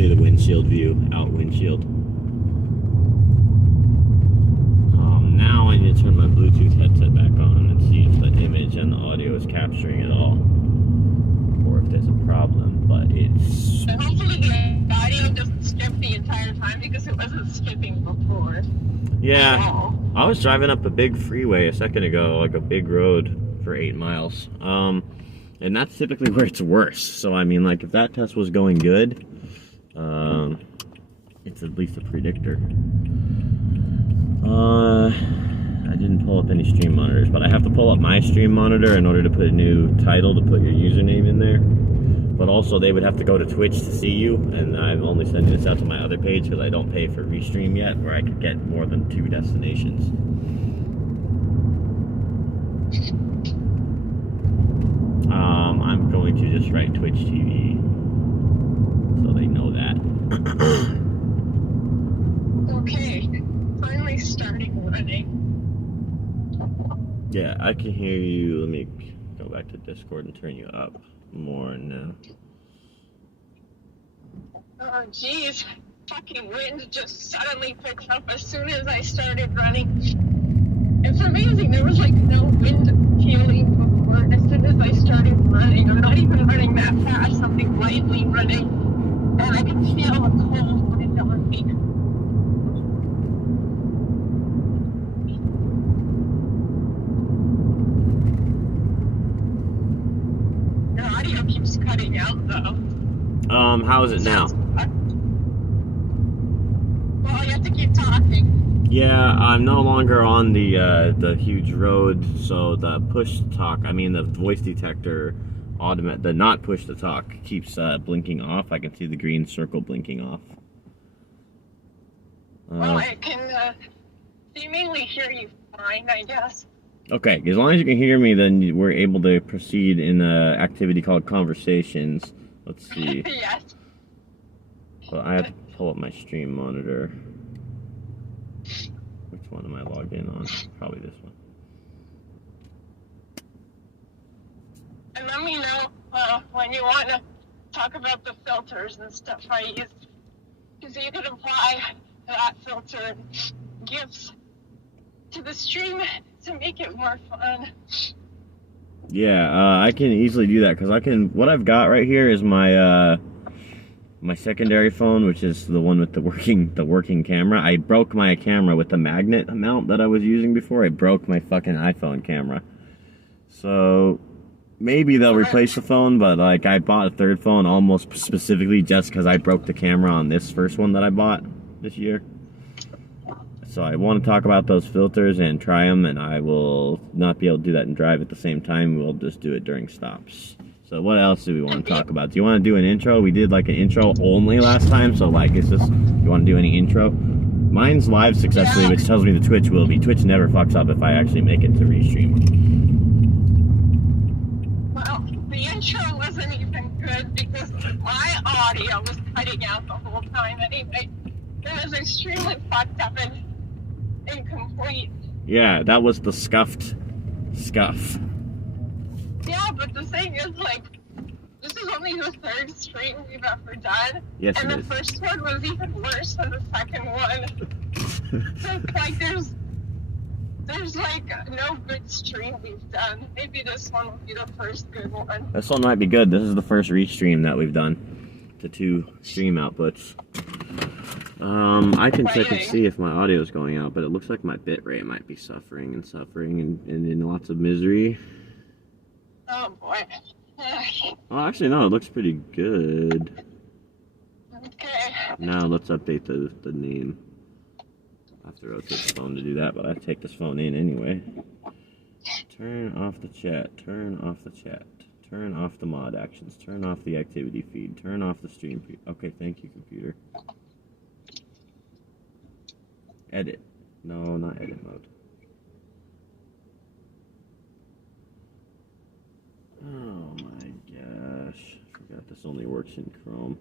actually the windshield view, out windshield. Now I need to turn my Bluetooth headset back on and see if the image and the audio is capturing it all, or if there's a problem. But it's... And hopefully the audio doesn't skip the entire time, because it wasn't skipping before. Yeah, I was driving up a big freeway a second ago, like a big road for 8 miles. And that's typically where it's worse. So I mean, like, if that test was going good, it's at least a predictor. I didn't pull up any stream monitors, but I have to pull up my stream monitor in order to put a new title to put your username in there. But also they would have to go to Twitch to see you, and I'm only sending this out to my other page because I don't pay for Restream yet, where I could get more than 2 destinations. I'm going to just write Twitch TV so they know that. Okay, finally starting running. Yeah, I can hear you. Let me go back to Discord and turn you up more now. Oh, geez. Fucking wind just suddenly picked up as soon as I started running. It's amazing. There was like no wind feeling before. As soon as I started running, I'm not even running that fast. Something lightly running, and I can feel the cold wind on me. Your audio keeps cutting out, though. How is it now? Well, you have to keep talking. Yeah, I'm no longer on the huge road, so the push to talk, I mean the voice detector, the not push to talk, keeps blinking off. I can see the green circle blinking off. Well, I can seemingly hear you fine, I guess. Okay, as long as you can hear me, then we're able to proceed in an activity called Conversations. Let's see. Yes. Well, I have to pull up my stream monitor. Which one am I logged in on? Probably this one. And let me know when you want to talk about the filters and stuff I use. Because you can apply that filter and GIFs to the stream to make it more fun. Yeah, I can easily do that, because what I've got right here is my my secondary phone, which is the one with the working camera. I broke my camera with the magnet mount that I was using before. I broke my fucking iPhone camera. So maybe they'll replace the phone, but like I bought a third phone almost specifically just because I broke the camera on this first one that I bought this year. So I want to talk about those filters and try them, and I will not be able to do that and drive at the same time. We'll just do it during stops. So what else do we want to talk about? Do you want to do an intro? We did like an intro only last time, so like, is this, you want to do any intro? Mine's live successfully, which tells me the Twitch will be. Twitch never fucks up if I actually make it to Restream. Well, the intro wasn't even good because my audio was cutting out the whole time anyway. It was extremely fucked up and incomplete. Yeah, that was the scuffed scuff. Yeah, but the thing is, like, this is only the 3rd stream we've ever done. Yes, and it the is. first one was even worse than the second one. So it's like there's like no good stream we've done. Maybe this one will be the first good one. This one might be good. This is the first Restream that we've done to 2 stream outputs. I can check and see if my audio is going out, but it looks like my bitrate might be suffering and in lots of misery. Oh boy. Oh, actually, no, it looks pretty good. Okay. Now let's update the name. I have to rotate the phone to do that, but I take this phone in anyway. Turn off the chat. Turn off the chat. Turn off the mod actions. Turn off the activity feed. Turn off the stream feed. Okay, thank you, computer. Edit. No, not edit mode. Oh my gosh. I forgot this only works in Chrome.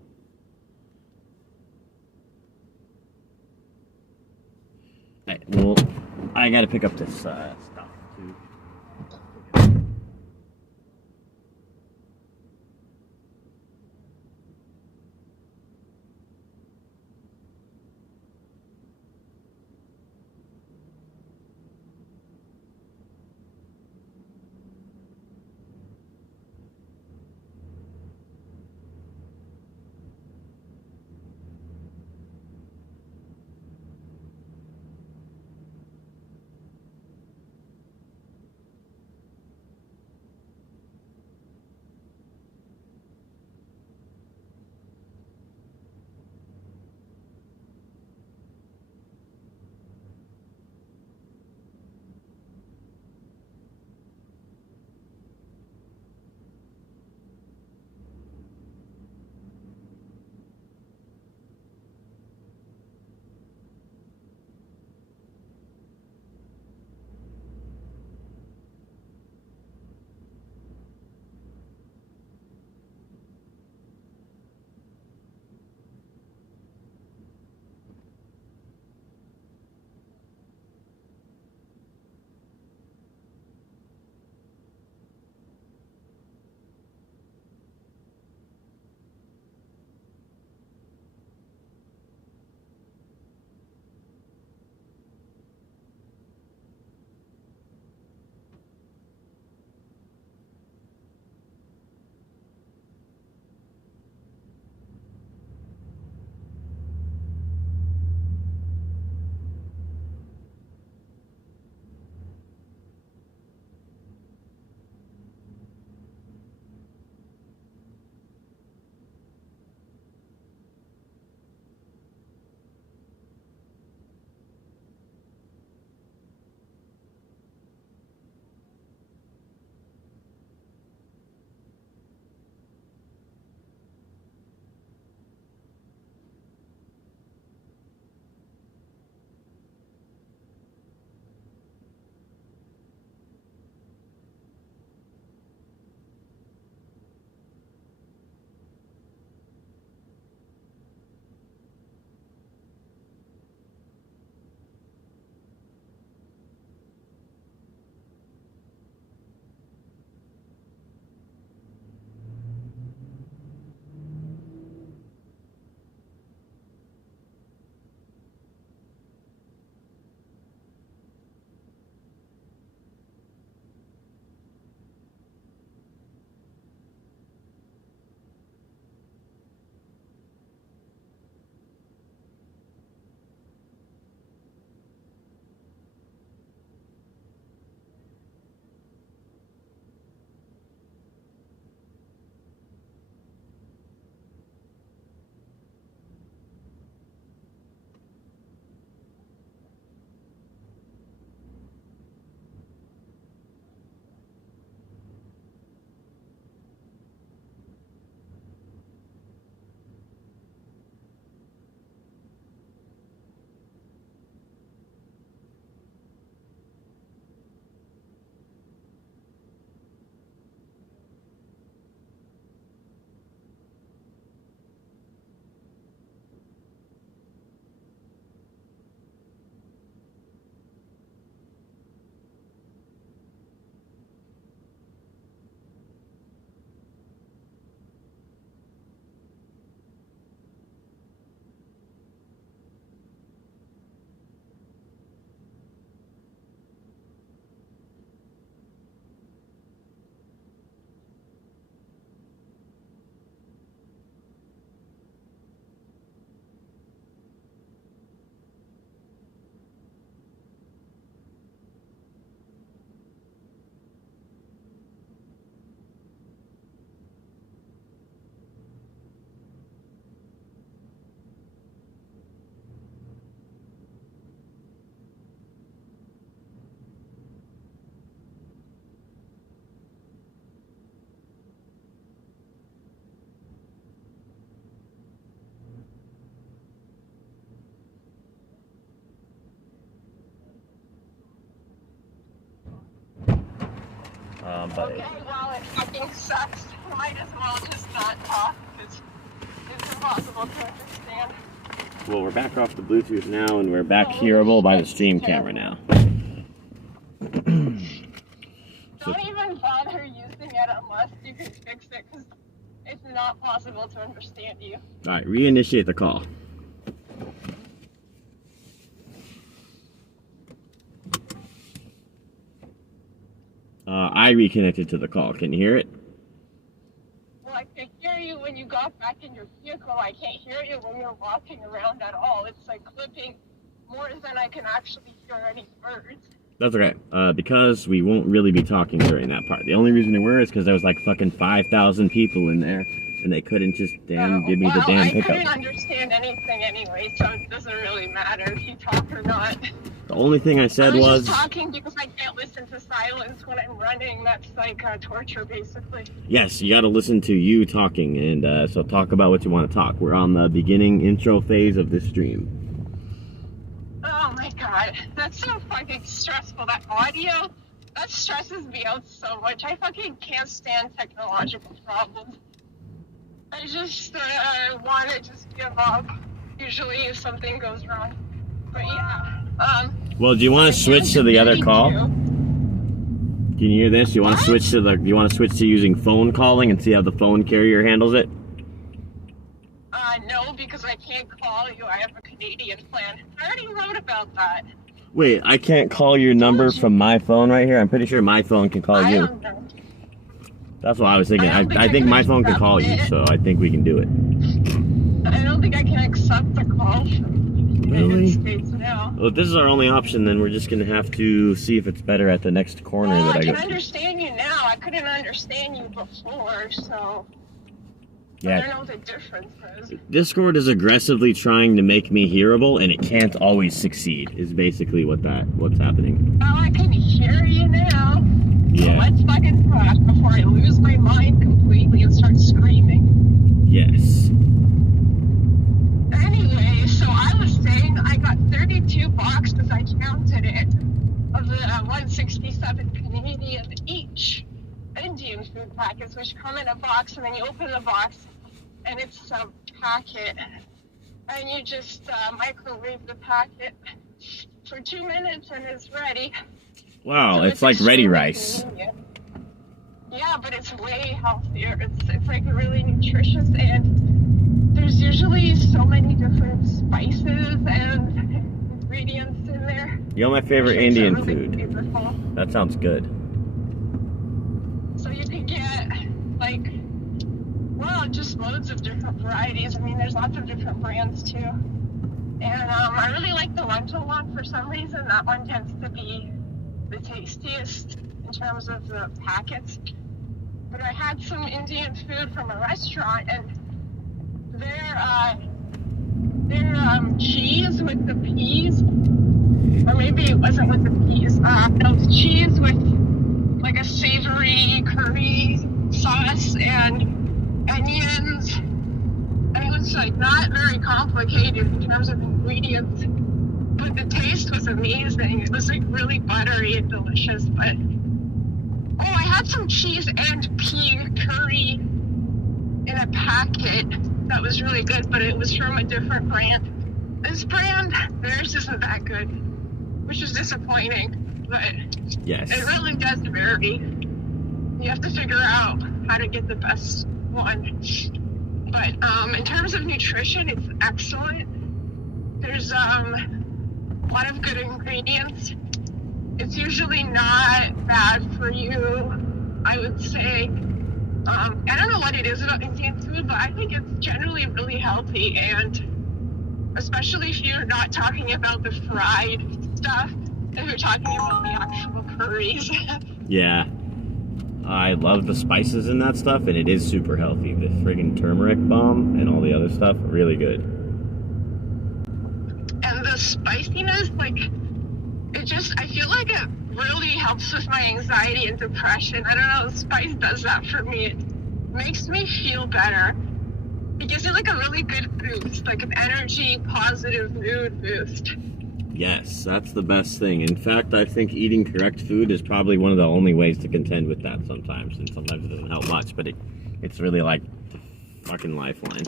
Alright, well, I gotta pick up this stuff too. But Okay, well, it fucking sucks. You might as well just not talk. It's impossible to understand. well, we're back off the Bluetooth now, and we're back hearable by the stream camera now. Don't even bother using it unless you can fix it, because it's not possible to understand you. All right, reinitiate the call. I reconnected to the call. Can you hear it? Well, I can hear you when you got back in your vehicle. I can't hear you when you're walking around at all. It's like clipping more than I can actually hear any words. That's okay, because we won't really be talking during that part. The only reason they were is because there was like fucking 5,000 people in there, and they couldn't just give me the damn pickup. I couldn't understand anything anyway, so it doesn't really matter if you talk or not. The only thing I said was just talking because I can't listen to silence when I'm running. That's like torture, basically. Yes, you got to listen to you talking, and so talk about what you want to talk. We're on the beginning intro phase of this stream. Oh my god, that's so fucking stressful. That audio, that stresses me out so much. I fucking can't stand technological problems. I just want to just give up, usually if something goes wrong. But yeah. Well, do you want to switch to the other call? Can you hear this? You want to switch to switch to using phone calling and see how the phone carrier handles it? No, because I can't call you. I have a Canadian plan. I already wrote about that. Wait, I can't call your number from my phone right here? I'm pretty sure my phone can call you. Don't know. That's what I was thinking. I think my phone can call you, so I think we can do it. I don't think I can accept the call from the United States now. Well, if this is our only option, then we're just going to have to see if it's better at the next corner that I go to. I can understand you now. I couldn't understand you before, so... Yeah. I don't know what the difference is. Discord is aggressively trying to make me hearable, and it can't always succeed, is basically what's happening. Well, I can hear you now. Yeah. So let's fucking talk before I lose my mind completely and start screaming. Yes. Anyway, so I was saying I got 32 boxes, I counted it, of the 167 Canadian each Indian food packets, which come in a box, and then you open the box, and it's a packet, and you just microwave the packet for 2 minutes, and it's ready. Wow, So it's like ready rice. convenient. Yeah, but it's way healthier. It's like really nutritious, and there's usually so many different spices and ingredients in there. You know my favorite Indian really food. flavorful. That sounds good. So you can get, like, well, just loads of different varieties. I mean, there's lots of different brands, too. And I really like the lentil one for some reason. That one tends to be the tastiest in terms of the packets. But I had some Indian food from a restaurant, and their cheese with the peas, or maybe it wasn't with the peas. No, it was cheese with like a savory curry sauce and onions, and it was like not very complicated in terms of ingredients, but the taste was amazing. It was like really buttery and delicious. But I had some cheese and pea curry in a packet that was really good, but it was from a different brand. This brand, theirs isn't that good, which is disappointing. But Yes. it really does vary. You have to figure out how to get the best one. But in terms of nutrition, it's excellent. There's a lot of good ingredients. It's usually not bad for you, I would say. I don't know what it is about Indian food, but I think it's generally really healthy, and especially if you're not talking about the fried stuff, if you're talking about the actual curries. Yeah. I love the spices in that stuff, and it is super healthy. The friggin' turmeric bomb and all the other stuff, really good. And the spiciness, like, I feel like it really helps with my anxiety and depression. I don't know, spice does that for me. It makes me feel better. It gives you like a really good boost, like an energy, positive mood boost. Yes, that's the best thing. In fact, I think eating correct food is probably one of the only ways to contend with that sometimes. And sometimes it doesn't help much, but it's really like the fucking lifeline.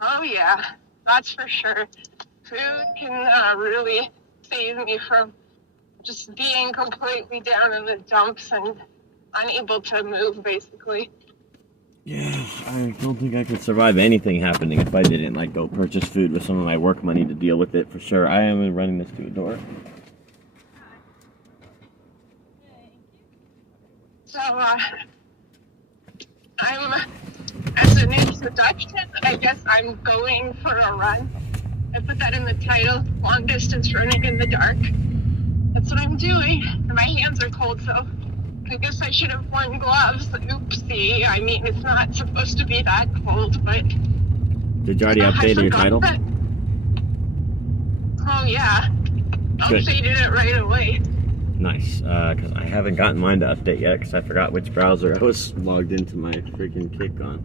Oh yeah, that's for sure. Food can really save me from just being completely down in the dumps and unable to move, basically. Yeah, I don't think I could survive anything happening if I didn't like go purchase food with some of my work money to deal with it for sure. I am running this to a door. So, as a new introduction, I guess I'm going for a run. I put that in the title, long distance running in the dark. That's what I'm doing. And my hands are cold, so I guess I should have worn gloves. Oopsie. I mean, it's not supposed to be that cold, but... Did you already update your title? That. Oh, yeah. Good. Updated it right away. Nice, because I haven't gotten mine to update yet because I forgot which browser I was logged into my freaking Kick on.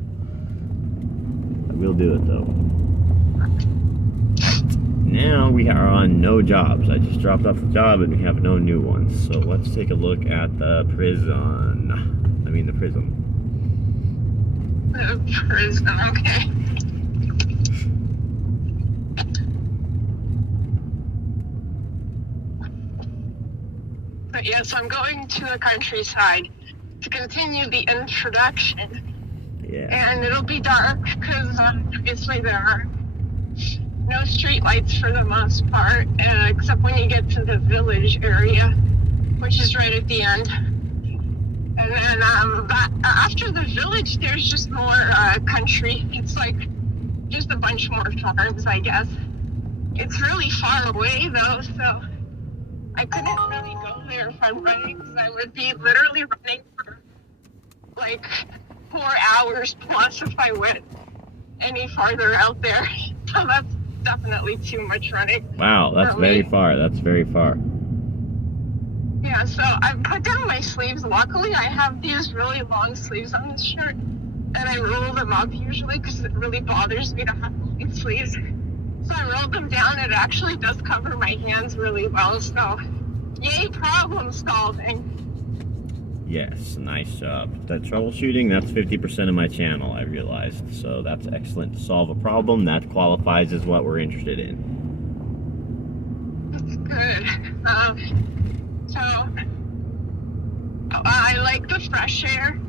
I will do it, though. Now we are on no jobs. I just dropped off the job and we have no new ones. So let's take a look at the prison. I mean the prism. The prison, okay. But yes, I'm going to the countryside to continue the introduction. Yeah. And it'll be dark because obviously there are no street lights for the most part, except when you get to the village area, which is right at the end. And then after the village, there's just more country. It's like just a bunch more farms, I guess. It's really far away though, so I couldn't really go there if I'm running, because I would be literally running for like 4 hours plus if I went any farther out there. So that's definitely too much running. Wow, that's very far. That's very far. Yeah, so I've put down my sleeves. Luckily, I have these really long sleeves on this shirt, and I roll them up usually because it really bothers me to have long sleeves. So I rolled them down. It actually does cover my hands really well, so yay, problem solving. Yes, nice job. That troubleshooting, that's 50% of my channel, I realized. So that's excellent. To solve a problem, that qualifies as what we're interested in. That's good. So I like the fresh air.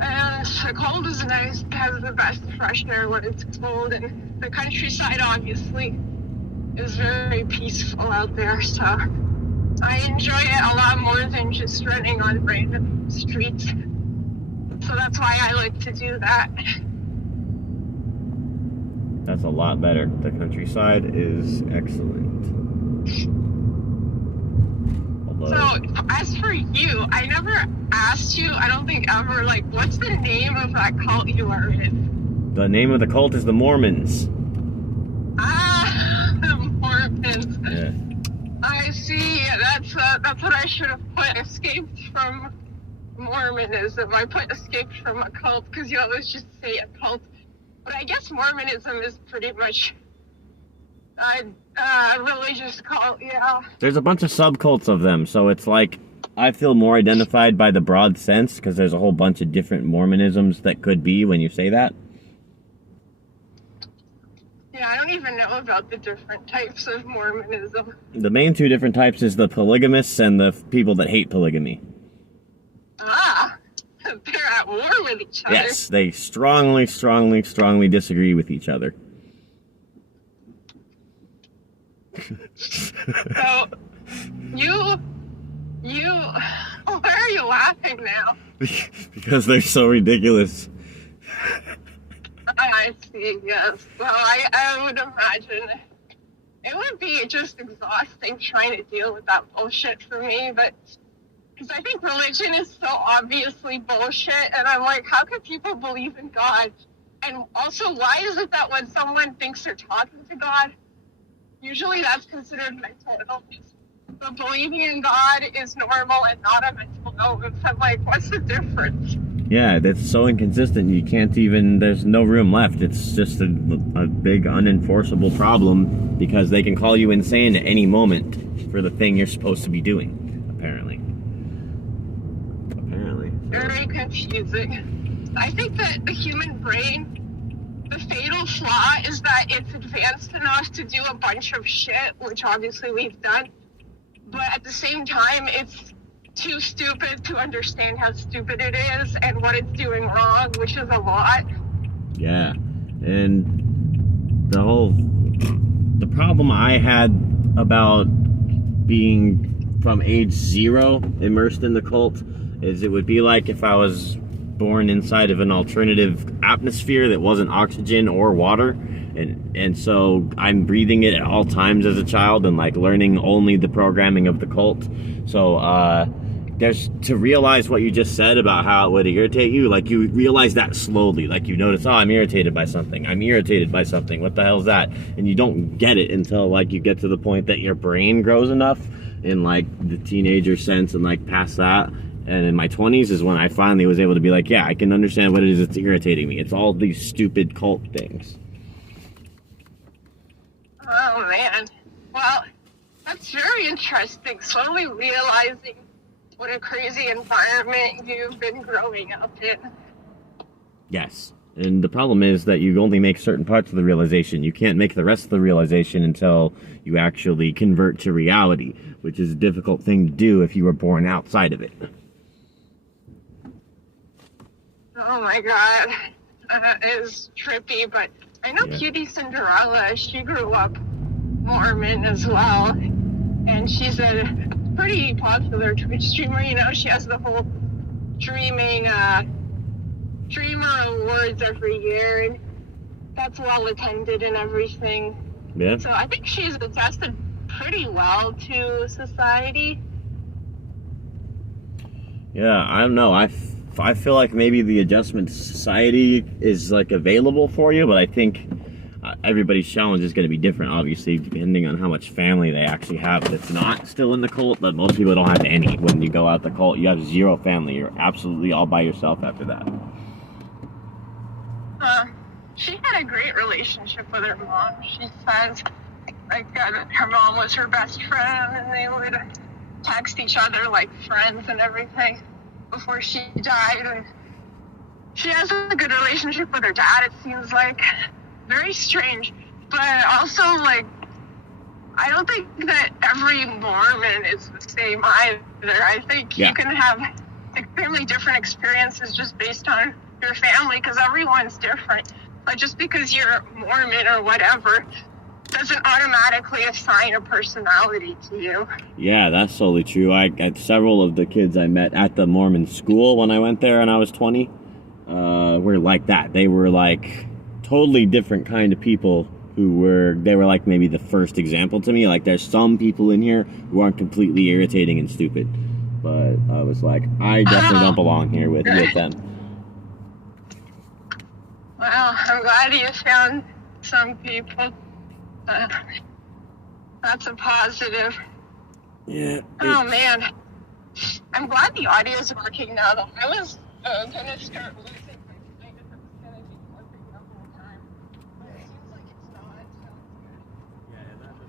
And the cold is nice, has the best fresh air when it's cold. And the countryside, obviously, is very peaceful out there, so I enjoy it a lot more than just running on random streets. So that's why I like to do that. That's a lot better. The countryside is excellent. Although... So, as for you, I never asked you, I don't think ever, like, what's the name of that cult you are in? The name of the cult is the Mormons. Ah, the Mormons. Yeah. I see. That's what I should have put. Escaped from Mormonism. I put escaped from a cult because you always just say a cult. But I guess Mormonism is pretty much a religious cult, yeah. There's a bunch of subcults of them, so it's like I feel more identified by the broad sense because there's a whole bunch of different Mormonisms that could be when you say that. Yeah, I don't even know about the different types of Mormonism. The main two different types is the polygamists and the people that hate polygamy. Ah, they're at war with each other. Yes, they strongly disagree with each other. So, why are you laughing now? Because they're so ridiculous. I see, yes. Well, I would imagine it would be just exhausting trying to deal with that bullshit for me, but because I think religion is so obviously bullshit, and I'm like, how can people believe in God? And also, why is it that when someone thinks they're talking to God, usually that's considered mental illness? But believing in God is normal and not a mental illness. I'm like, what's the difference? Yeah, that's so inconsistent. You can't even. There's no room left. It's just a big unenforceable problem because they can call you insane at any moment for the thing you're supposed to be doing. Apparently. Very confusing. I think that the human brain, the fatal flaw is that it's advanced enough to do a bunch of shit, which obviously we've done, but at the same time, it's too stupid to understand how stupid it is and what it's doing wrong, which is a lot. Yeah, and the problem I had about being from age 0 immersed in the cult is it would be like if I was born inside of an alternative atmosphere that wasn't oxygen or water, and so I'm breathing it at all times as a child and like learning only the programming of the cult. So there's to realize what you just said about how it would irritate you, like you realize that slowly, like you notice, oh, I'm irritated by something, what the hell is that? And you don't get it until like you get to the point that your brain grows enough in like the teenager sense and like past that. And in my 20s is when I finally was able to be like, yeah, I can understand what it is that's irritating me. It's all these stupid cult things. Oh man. Well, that's very interesting. Slowly realizing what a crazy environment you've been growing up in. Yes. And the problem is that you only make certain parts of the realization. You can't make the rest of the realization until you actually convert to reality, which is a difficult thing to do if you were born outside of it. Oh my god. That is trippy, but I know Cutie Cinderella, she grew up Mormon as well, and she's a pretty popular Twitch streamer. You know, she has the whole streaming streamer awards every year, and that's well attended and everything. Yeah. So I think she's adjusted pretty well to society. Yeah, I don't know. I feel like maybe the adjustment to society is like available for you, but I think everybody's challenge is going to be different, obviously, depending on how much family they actually have that's not still in the cult. But most people don't have any. When you go out the cult, you have 0 family. You're absolutely all by yourself after that. She had a great relationship with her mom. She says, like, her mom was her best friend, and they would text each other like friends and everything before she died. And she has a good relationship with her dad, it seems like. Very strange. But also, like, I don't think that every Mormon is the same either. I think you can have extremely different experiences just based on your family, because everyone's different. But just because you're Mormon or whatever doesn't automatically assign a personality to you. Yeah, that's totally true. I got several of the kids I met at the Mormon school when I went there and I was 20 were like that. They were like totally different kind of people they were like maybe the first example to me. Like there's some people in here who aren't completely irritating and stupid, but I was like, I definitely don't belong here with them. Well, I'm glad you found some people. That's a positive. Yeah. Oh man, I'm glad the audio is working now. Though I was gonna start losing my mind if it was gonna be working the whole time, but it seems like it's not. So. Yeah, that was.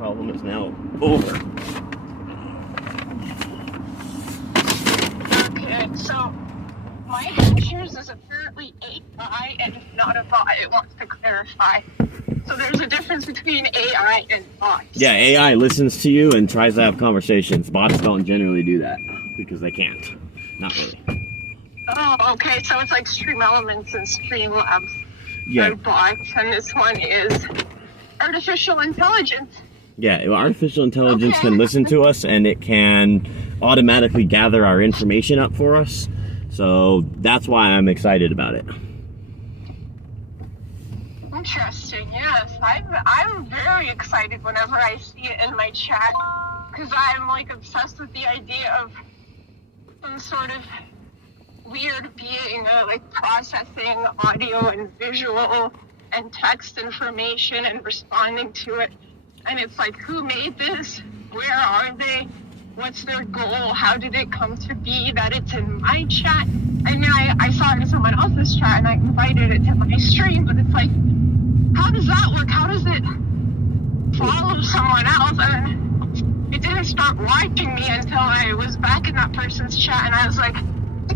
problem is now over. Okay, so my adventures is apparently AI and not a bot. It wants to clarify. So there's a difference between AI and bots. Yeah, AI listens to you and tries to have conversations. Bots don't generally do that because they can't. Not really. Oh, okay. So it's like Stream Elements and Streamlabs Yeah. are bots, and this one is artificial intelligence. Yeah, artificial intelligence can listen to us and it can automatically gather our information up for us. So that's why I'm excited about it. Interesting, yes. I'm very excited whenever I see it in my chat because I'm like obsessed with the idea of some sort of weird being like processing audio and visual and text information and responding to it. And it's like, who made this? Where are they? What's their goal? How did it come to be that it's in my chat? And I saw it in someone else's chat and I invited it to my stream, but it's like, how does that work? How does it follow someone else? And it didn't start watching me until I was back in that person's chat and I was like,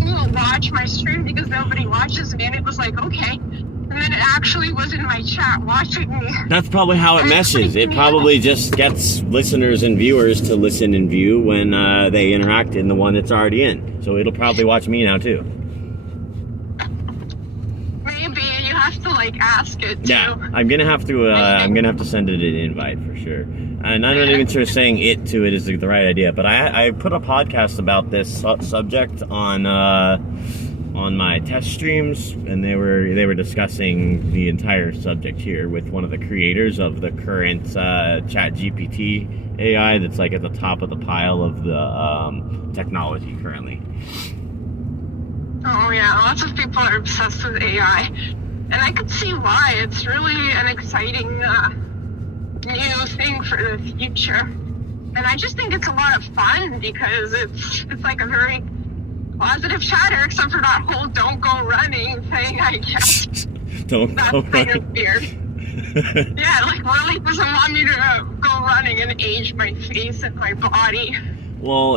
you will watch my stream because nobody watches me. And it was like, okay. And then it actually was in my chat watching me. That's probably how it meshes. It probably just gets listeners and viewers to listen and view when they interact in the one that's already in. So it'll probably watch me now too. Maybe you have to like ask it too. Yeah, I'm gonna have to send it an invite for sure. And I'm not even sure saying it to it is the right idea. But I put a podcast about this subject on my test streams, and they were discussing the entire subject here with one of the creators of the current ChatGPT AI that's like at the top of the pile of the technology currently. Oh yeah, lots of people are obsessed with AI, and I could see why. It's really an exciting new thing for the future, and I just think it's a lot of fun because it's like a very positive chatter, except for that whole "don't go running" thing. I guess Don't that's go kind running. of weird. Yeah, like really doesn't want me to go running and age my face and my body. Well,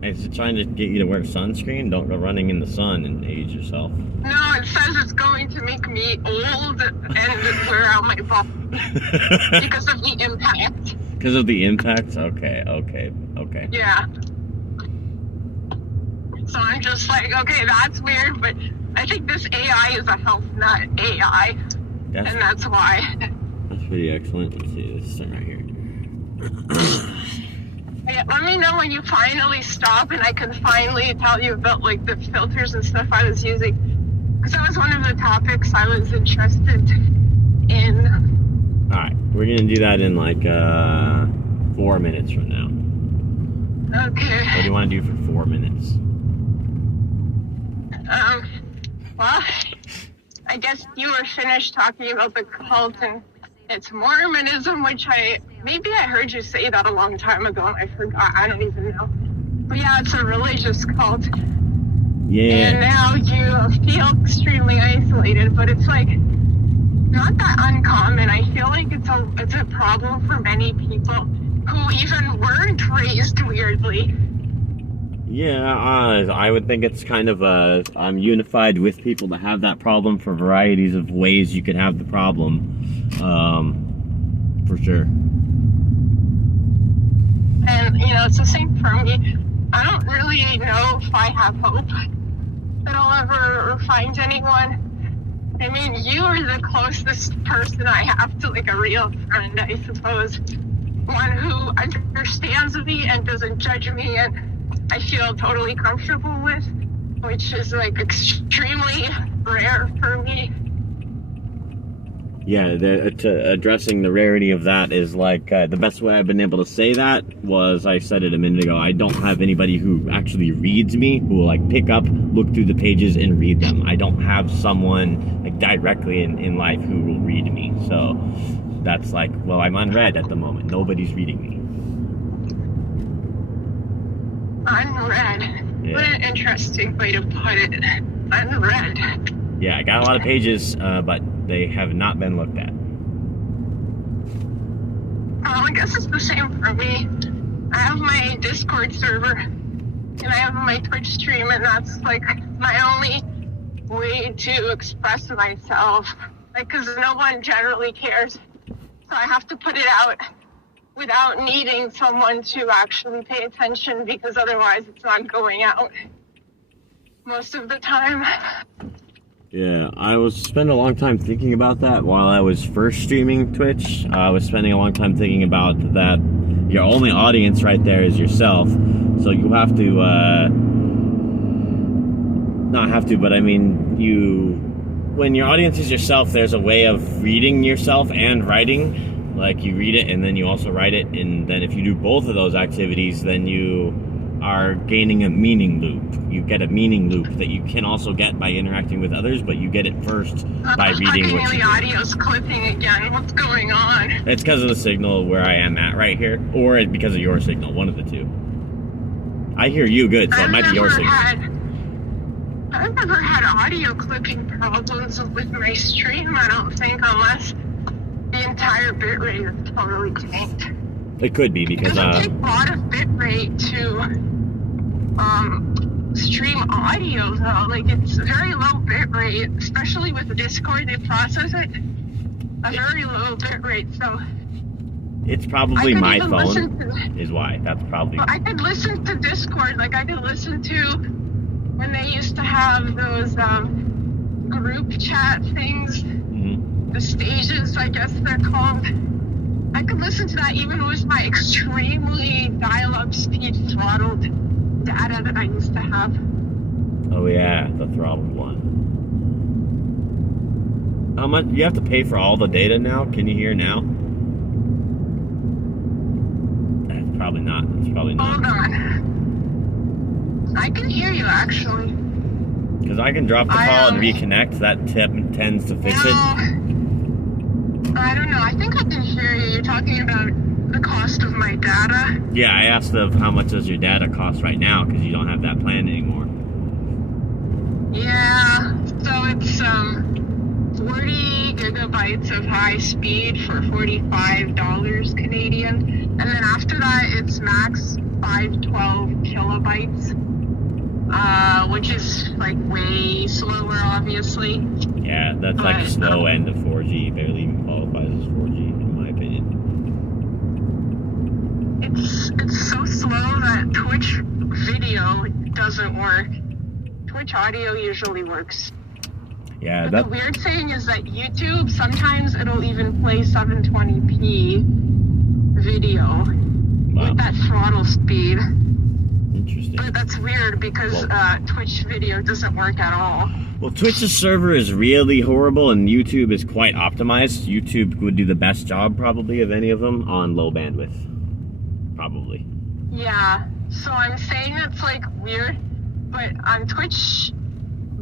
is it trying to get you to wear sunscreen? Don't go running in the sun and age yourself. No, it says it's going to make me old and wear out my body because of the impact. Because of the impacts? Okay. Yeah. So I'm just like, okay, that's weird, but I think this AI is a health nut AI, and that's why. That's pretty excellent. Let's see this thing right here. Yeah, let me know when you finally stop and I can finally tell you about like the filters and stuff I was using, because that was one of the topics I was interested in. Alright, we're gonna do that in like 4 minutes from now. Okay. What do you want to do for 4 minutes? Well, I guess you were finished talking about the cult and it's Mormonism, which maybe I heard you say that a long time ago and I forgot. I don't even know. But yeah, it's a religious cult. Yeah. And now you feel extremely isolated, but it's like not that uncommon. I feel like it's a problem for many people who even weren't raised weirdly. Yeah, I would think it's kind of I'm unified with people that have that problem for varieties of ways you could have the problem, for sure. And, it's the same for me. I don't really know if I have hope that I'll ever find anyone. I mean, you are the closest person I have to, like, a real friend, I suppose. One who understands me and doesn't judge me and I feel totally comfortable with, which is like extremely rare for me. Yeah, addressing the rarity of that is like the best way I've been able to say that was I said it a minute ago. I don't have anybody who actually reads me who will like pick up, look through the pages, and read them. I don't have someone like directly in life who will read me. So that's like, well, I'm unread at the moment. Nobody's reading me. Unread. Yeah. What an interesting way to put it. Unread. Yeah, I got a lot of pages, but they have not been looked at. I guess it's the same for me. I have my Discord server, and I have my Twitch stream, and that's like my only way to express myself. Like, because no one generally cares. So I have to put it out without needing someone to actually pay attention, because otherwise it's not going out most of the time. Yeah, I was spending a long time thinking about that while I was first streaming Twitch. I was spending a long time thinking about that your only audience right there is yourself. So you have to, not have to, but I mean, when your audience is yourself, there's a way of reading yourself and writing. Like, you read it and then you also write it, and then if you do both of those activities, then you are gaining a meaning loop. You get a meaning loop that you can also get by interacting with others, but you get it first by reading what you do. The audio's clipping again. What's going on? It's because of the signal where I am at right here, or because of your signal, one of the two. I hear you good, so it might be your signal. I've never had audio clipping problems with my stream, I don't think, unless the entire bitrate is totally tanked. It could be because it doesn't take a lot of bitrate to stream audio though. Like, it's very low bitrate, especially with Discord. They process it a very low bitrate, so it's probably my phone is why. That's probably. I could listen to Discord. Like, I could listen to when they used to have those group chat things, the stages, I guess they're called. I could listen to that even with my extremely dial-up speed throttled data that I used to have. Oh yeah, the throttled one. How much? You have to pay for all the data now? Can you hear now? That's probably not. That's probably not. Hold on. I can hear you, actually. Because I can drop the call and reconnect. That tip tends to fix it. I don't know. I think I can hear you. You're talking about the cost of my data. Yeah, I asked of how much does your data cost right now, because you don't have that plan anymore. Yeah, so it's 40 gigabytes of high speed for $45 Canadian. And then after that, it's max 512 kilobytes, which is like way slower, obviously. Yeah, that's like the slow end of 4G. Barely even qualifies as 4G, in my opinion. It's so slow that Twitch video doesn't work. Twitch audio usually works. Yeah, but the weird thing is that YouTube, sometimes it'll even play 720p video with that throttle speed. Interesting. But that's weird because Twitch video doesn't work at all. Well, Twitch's server is really horrible and YouTube is quite optimized. YouTube would do the best job probably of any of them on low bandwidth. Probably. Yeah, so I'm saying it's like weird, but on Twitch,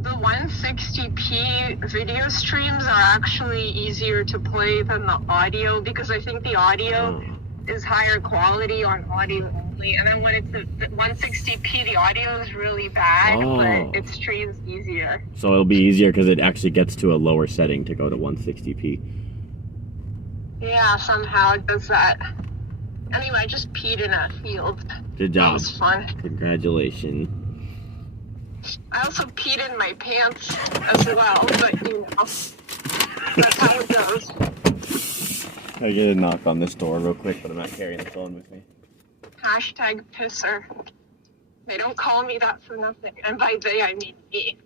the 160p video streams are actually easier to play than the audio, because I think the audio is higher quality on audio only, and then when it's at 160p, the audio is really bad, but it streams easier. So it'll be easier because it actually gets to a lower setting to go to 160p. Yeah, somehow it does that. Anyway, I just peed in a field. Good job. That was fun. Congratulations. I also peed in my pants as well, but you know, that's how it goes. I get a knock on this door real quick, but I'm not carrying the phone with me. Hashtag pisser. They don't call me that for nothing, and by they I mean me.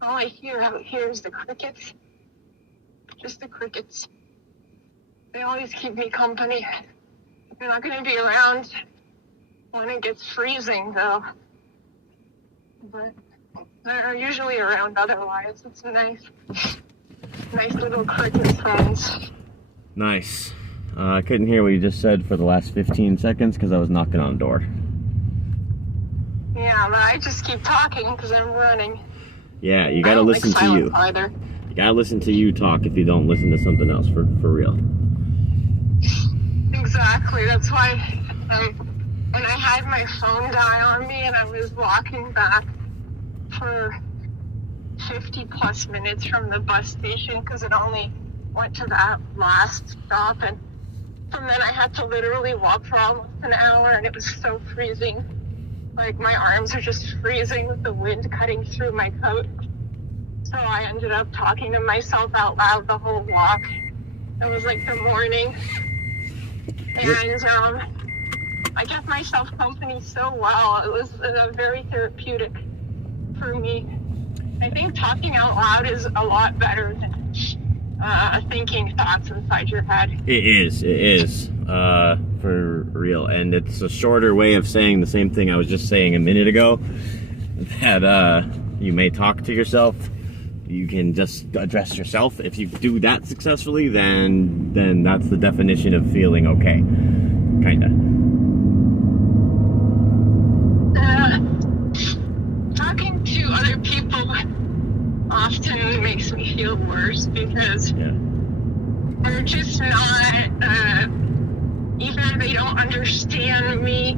All I hear out here is the crickets. Just the crickets. They always keep me company. They're not going to be around when it gets freezing, though. But they're usually around otherwise. It's a nice little cricket sounds. Nice. I couldn't hear what you just said for the last 15 seconds because I was knocking on a door. Yeah, but I just keep talking because I'm running. Yeah, you gotta listen to you. Either. You gotta listen to you talk if you don't listen to something else, for real. Exactly. That's why when I had my phone die on me and I was walking back for 50 plus minutes from the bus station because it only went to that last stop. And from then I had to literally walk for almost an hour, and it was so freezing. Like, my arms are just freezing with the wind cutting through my coat. So I ended up talking to myself out loud the whole walk. It was like the morning. And I kept myself company so well. It was very therapeutic for me. I think talking out loud is a lot better than thinking thoughts inside your head. It is, for real. And it's a shorter way of saying the same thing I was just saying a minute ago, that you may talk to yourself. You can just address yourself. If you do that successfully, then that's the definition of feeling okay. Kinda. Talking to other people often makes me feel worse because they're just not, either they don't understand me,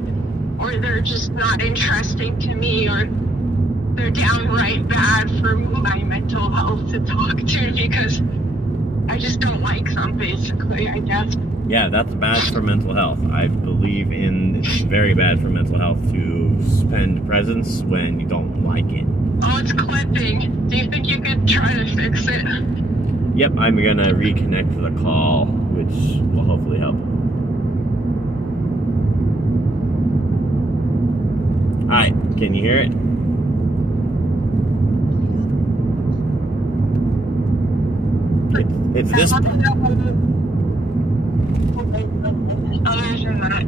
or they're just not interesting to me, or they're downright bad for my mental health to talk to because I just don't like them, basically, I guess. Yeah, that's bad for mental health. I believe it's very bad for mental health to spend presence when you don't like it. Oh, it's clipping. Do you think you could try to fix it? Yep, I'm gonna reconnect the call, which will hopefully help. Hi, can you hear it? It's this. Other than that.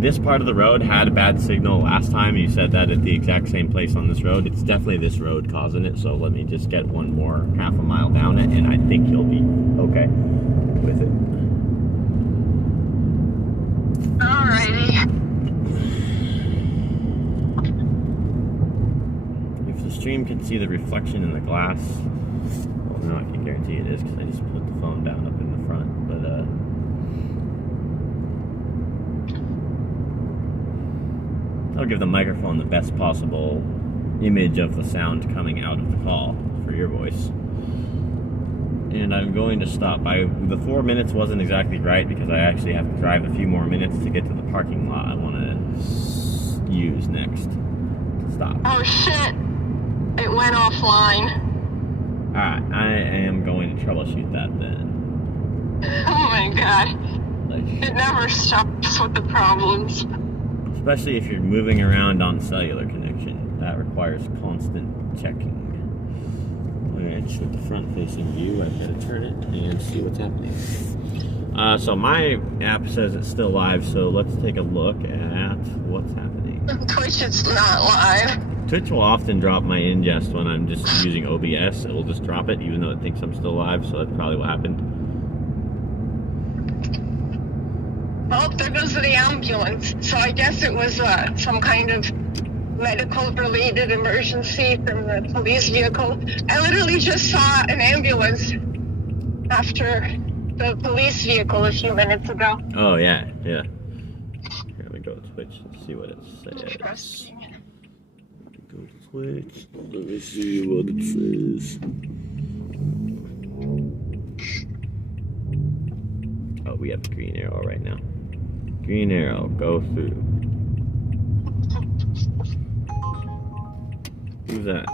This part of the road had a bad signal last time. You said that at the exact same place on this road. It's definitely this road causing it, so let me just get one more half a mile down it, and I think you'll be okay with it. Alrighty. If the stream can see the reflection in the glass, well, no, I can guarantee it is because I just put the phone down up in the front, but I'll give the microphone the best possible image of the sound coming out of the call for your voice. And I'm going to stop. The 4 minutes wasn't exactly right because I actually have to drive a few more minutes to get to the parking lot I want to use next to stop. Oh shit! It went offline. Alright, I am going to troubleshoot that then. Oh my god. It never stops with the problems. Especially if you're moving around on cellular connection. That requires constant checking. Alright, so the front-facing view, I've got to turn it and see what's happening. So my app says it's still live, so let's take a look at what's happening. Twitch is not live. Twitch will often drop my ingest when I'm just using OBS. It will just drop it, even though it thinks I'm still live, so that's probably what happened. Oh, there goes the ambulance. So I guess it was some kind of medical-related emergency from the police vehicle. I literally just saw an ambulance after the police vehicle a few minutes ago. Oh, yeah. Here we go to Twitch and see what it says. Interesting. Go to Twitch. Let me see what it says. Oh, we have the green arrow right now. Green arrow, go through. Who's that?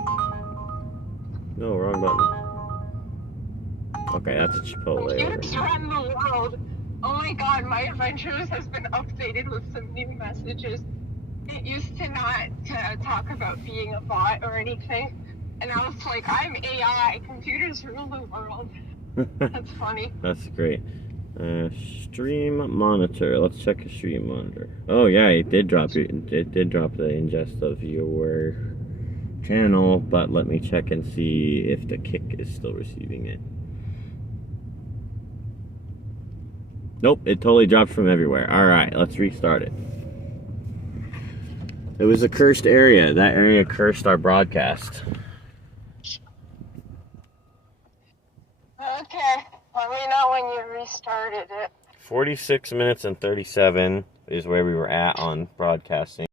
No, wrong button. Okay, that's a Chipotle. Computers run the world. Oh my god, my adventures has been updated with some new messages. It used to not talk about being a bot or anything. And I was like, I'm AI. Computers rule the world. That's funny. That's great. Stream monitor. Let's check a stream monitor. Oh yeah, it did drop the ingest of your channel, but let me check and see if the kick is still receiving it. Nope, it totally dropped from everywhere. Alright, let's restart it. It was a cursed area. That area cursed our broadcast. Okay, let me know when you restarted it. 46 minutes and 37 is where we were at on broadcasting.